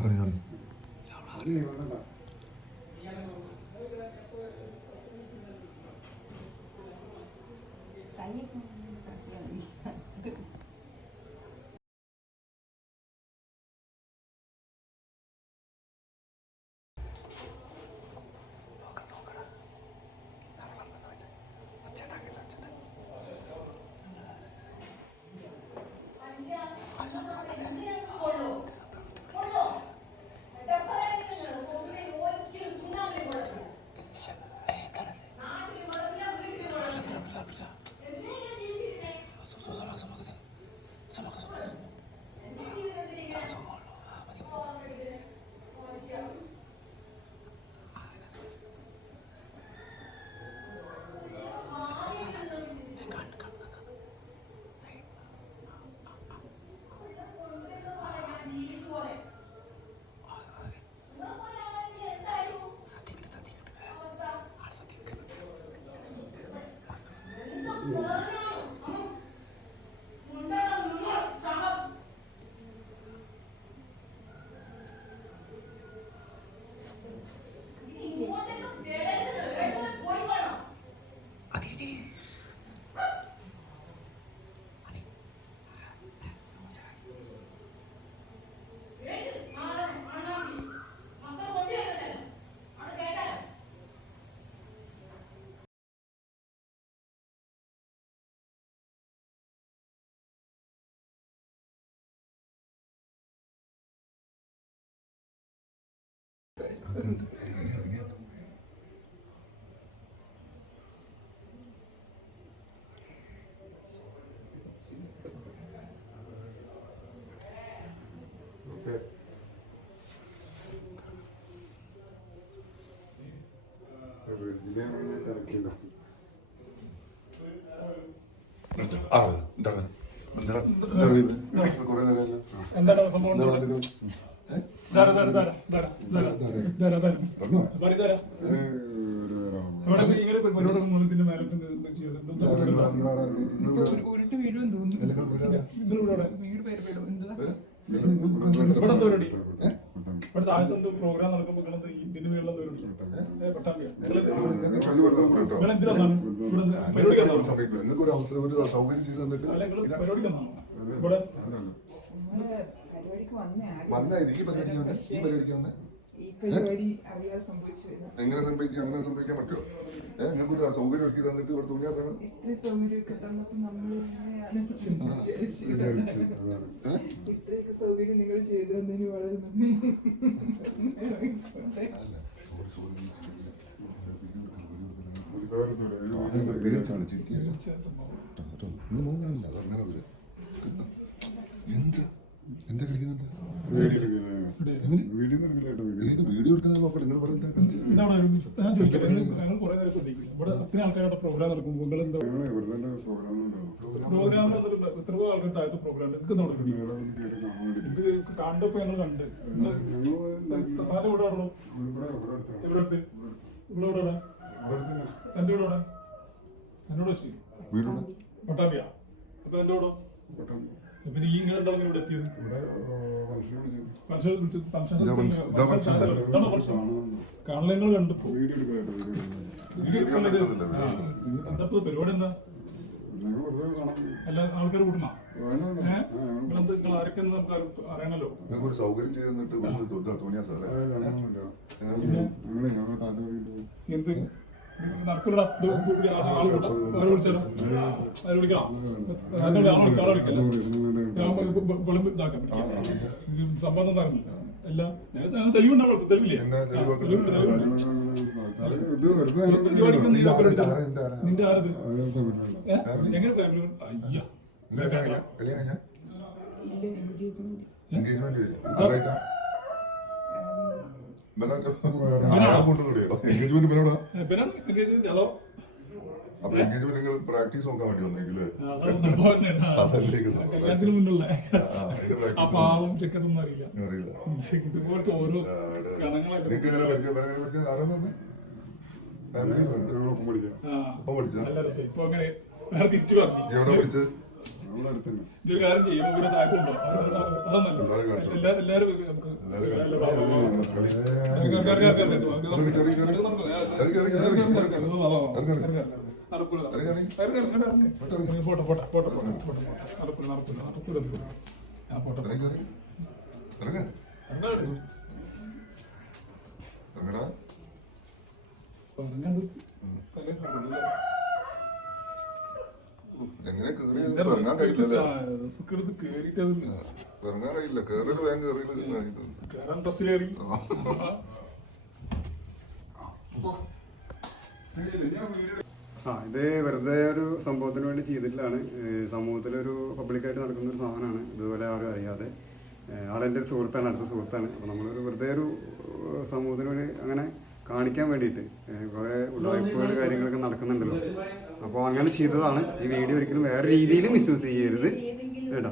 തുടങ്ങി എന്താണ് സംഭവം? ഇവിടെ താഴത്തെന്തോ പ്രോഗ്രാം നടക്കുമ്പോൾ ഇതിന് മേളിലെന്തോ എങ്ങനെ സംഭവിക്കും? അങ്ങനെ സംഭവിക്കാൻ പറ്റുമോ? നിങ്ങൾക്ക് ഒരു സൗകര്യം ഒരുക്കി തന്നിട്ട് ഇവിടെ തുണിയാത്താണ്. സൗകര്യം നിങ്ങൾ ചെയ്തു തന്നതിന് വളരെ നന്ദി. എന്ത് എന്താ കളിക്കുന്നുണ്ട്? വീഡിയോ എടുക്കാൻ നോക്കട്ടെ. നിങ്ങൾ ഞങ്ങൾ കുറെ നേരം ശ്രദ്ധിക്കും. ഇവിടെ ഒത്തിരി ആൾക്കാരുടെ പ്രോഗ്രാം നടക്കുമ്പോൾ നിങ്ങൾ എന്താ പ്രോഗ്രാം എത്ര ആൾക്കാർ താഴത്തെ പ്രോഗ്രാം നിങ്ങൾക്ക് ഇത് കണ്ടപ്പോ ഞങ്ങൾ കണ്ട് താരം ഇവിടെ ആണല്ലോ. ഇവിടെ അടുത്ത് ഇവിടെ ഇവിടെ തന്റെ ഇവിടെ എന്നോട് വെച്ച് പട്ടാമ്പിയ. അപ്പൊ എന്റെ കൂടെ പിന്നെ ഈ ഇങ്ങനെ ഉണ്ടാവും ഇവിടെ എത്തിയത് കാണലങ്ങൾ കണ്ടപ്പോ എന്താ പരിപാടി? എന്താ എല്ലാ ആൾക്കാർ കൂട്ടണ നിങ്ങൾ ആരൊക്കെ നമുക്ക് അറിയണല്ലോ. സൗകര്യം ചെയ്തിട്ട് എന്ത് നടക്കൂലടാ. അവരെ വിളിച്ചാലോ? അവരെ വിളിക്കണം. ആളെ വിളിക്കല്ല. ഇതാക്കാൻ സംഭവം അറിഞ്ഞില്ല. എല്ലാം തെളിവുണ്ടാവും. തെളിവില്ലേ? നിന്റെ ആരത്? എങ്ങനെ ഫാമിലി? അയ്യ അപ്പൊ എൻഗേജ്മെന്റ് നിങ്ങൾ പ്രാക്ടീസ് നോക്കാൻ വേണ്ടി വന്നെങ്കില് ഇതുപോലത്തെ ഓരോ നിങ്ങൾക്ക് എങ്ങനെ പരിചയം? ആരാന്ന് പറഞ്ഞേ? Family friend. ഇപ്പൊ അങ്ങനെ തിരിച്ചു പറഞ്ഞു. എവിടെ പഠിച്ചത്? ഇതൊരു കാര്യം ചെയ്യും ഇവിടെ താഴത്തുണ്ടോ എല്ലാവരും നമുക്ക് പോട്ടെ പോട്ടെ പോട്ടെ നടക്കൂല നടക്കൂല നടക്കൂല ആ പോട്ടെ പറഞ്ഞത് എങ്ങനെ ഇറങ്ങാൻ കഴിയില്ലല്ലേ കേറിയിട്ടത് ഇറങ്ങാൻ കഴിയില്ല കേറല് വേഗം കേറാൻ ട്രസ്റ്റിലേറി ഇത് വെറുതെ ഒരു സംഭവത്തിന് വേണ്ടി ചെയ്തിട്ടാണ്. സമൂഹത്തിലൊരു പബ്ലിക്കായിട്ട് നടക്കുന്ന ഒരു സാധനമാണ്. ഇതുപോലെ ആരും അറിയാതെ ആളെൻ്റെ ഒരു സുഹൃത്താണ്, അടുത്ത സുഹൃത്താണ്. അപ്പോൾ നമ്മളൊരു വെറുതെ ഒരു സമൂഹത്തിന് വേണ്ടി അങ്ങനെ കാണിക്കാൻ വേണ്ടിയിട്ട് കുറേ ഉടായ്പകൾ കാര്യങ്ങളൊക്കെ നടക്കുന്നുണ്ടല്ലോ. അപ്പോൾ അങ്ങനെ ചെയ്തതാണ്. ഈ വീഡിയോ ഒരിക്കലും വേറെ രീതിയിൽ മിസ്യൂസ് ചെയ്യരുത് കേട്ടോ.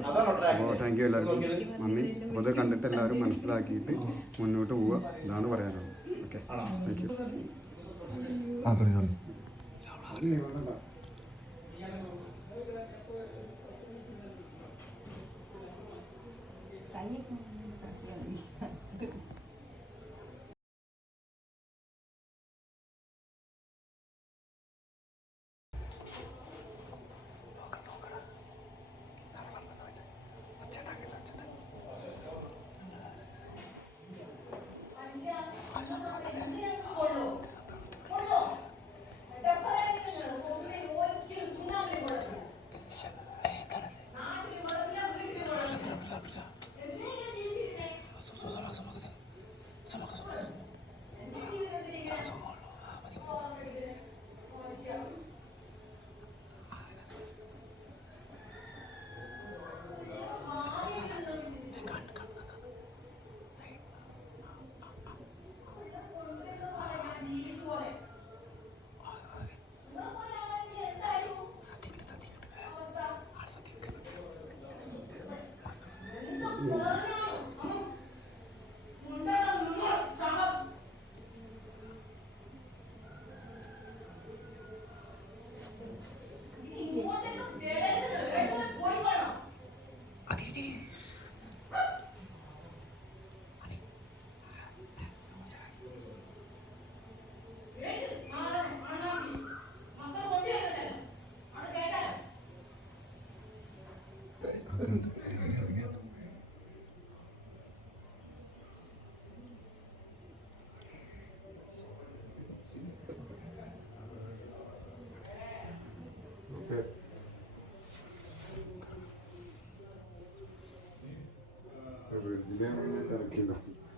അപ്പോൾ താങ്ക് യു എല്ലാവർക്കും നന്ദി. അപ്പോൾ അത് കണ്ടിട്ട് എല്ലാവരും മനസ്സിലാക്കിയിട്ട് മുന്നോട്ട് പോവുക, ഇതാണ് പറയാനുള്ളത്. Okay, thank you. ഇതിലെ